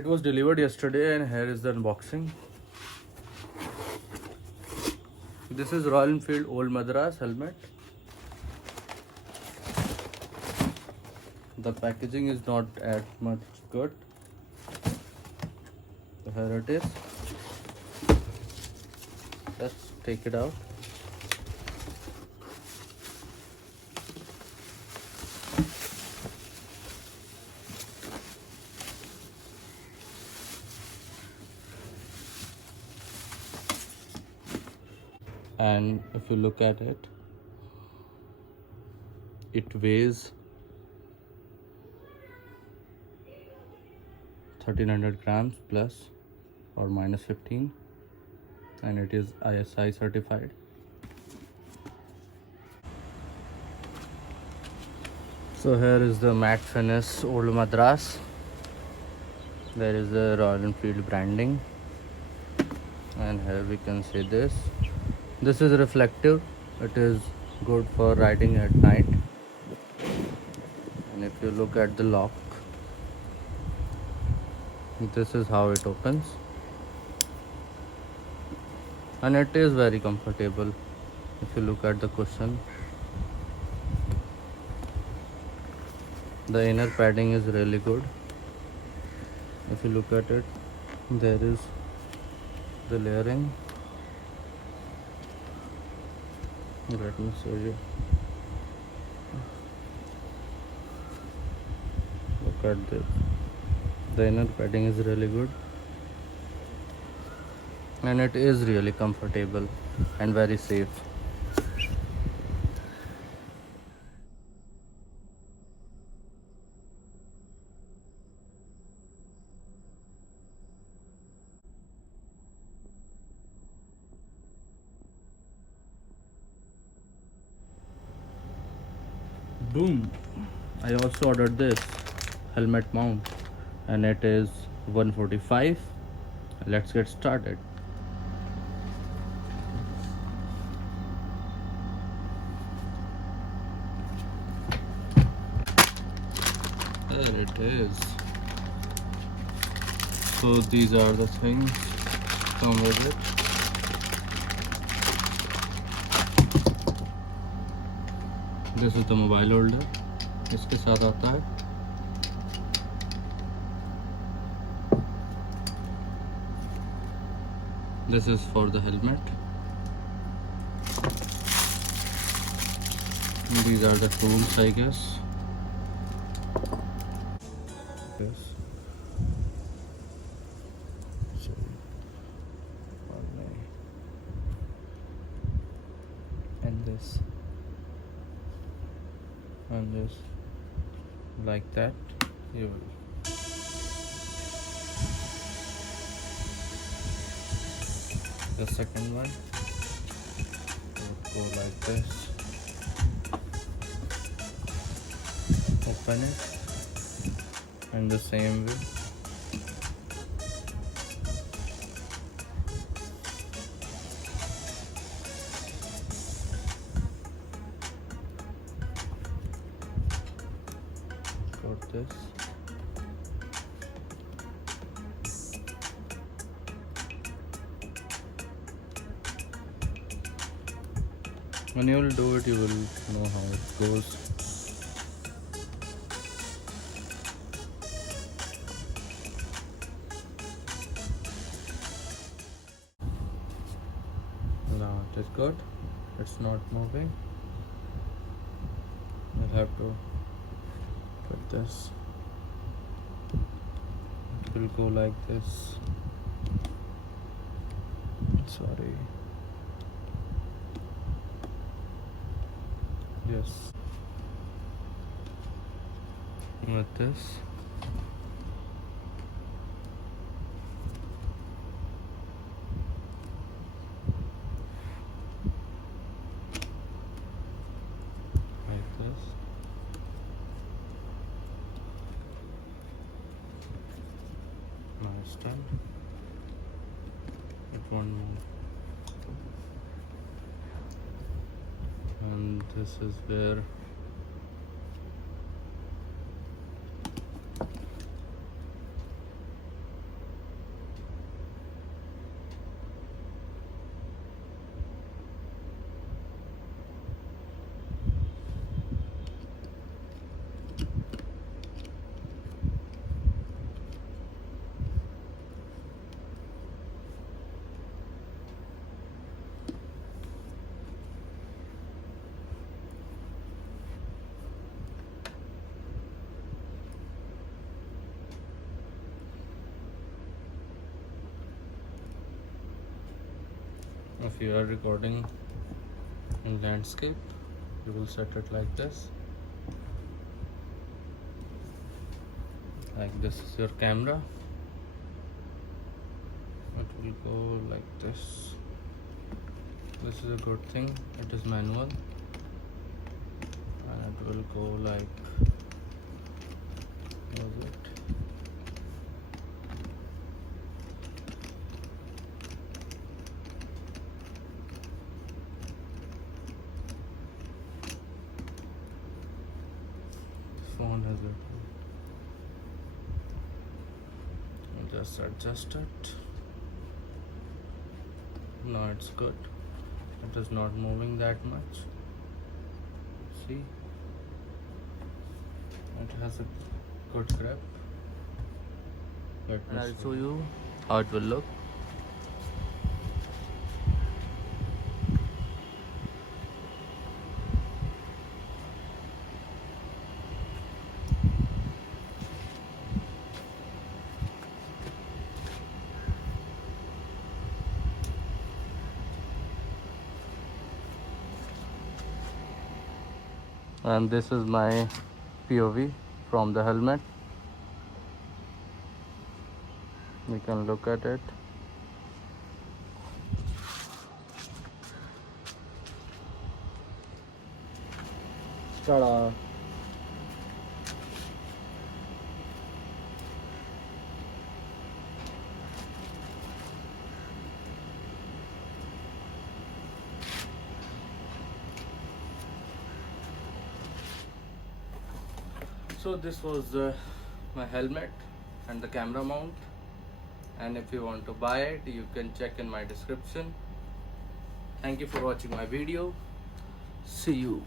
It was delivered yesterday and here is the unboxing. This is Royal Enfield Old Madras helmet. The packaging is not that much good. So here it is. Let's take it out. And if you look at it, it weighs 1300 grams plus or minus 15, and it is ISI certified. So here is the matte finish Old Madras. There is the Royal Enfield branding, and here we can see this. This is reflective. It is good for riding at night. And if you look at the lock, this is how it opens, and it is very comfortable. If you look at the cushion, the inner padding is really good. If you look at it, there is the layering. Let me show you. Look at this. The inner padding is really good, and it is really comfortable and very safe. Boom! I also ordered this helmet mount, and it is 145. Let's get started. There it is. So these are the things come with it. This is the mobile holder. इसके साथ आता है. This is for the helmet. These are the tools, I guess. Yes. So, and this, and this, like that. You will. The second one will go like this. Open it, and the same way. Got this. When you will do it, you will know how it goes. Now it is good. It's not moving. You'll have to put this. It will go like this. Sorry. Yes. With this. Like this. Nice time. With one more. And this is where If you are recording in landscape, you will set it like this. Like this is your camera. It will go like this. This is a good thing, it is manual, and it will go like, what is it? The phone has it. I'll just adjust it. No, it's good. It is not moving that much. See, it has a good grip. And I'll show you how it will look. And this is my POV from the helmet. You can look at it. Ta-da! So this was my helmet and the camera mount, and if you want to buy it, you can check in my description. Thank you for watching my video. See you.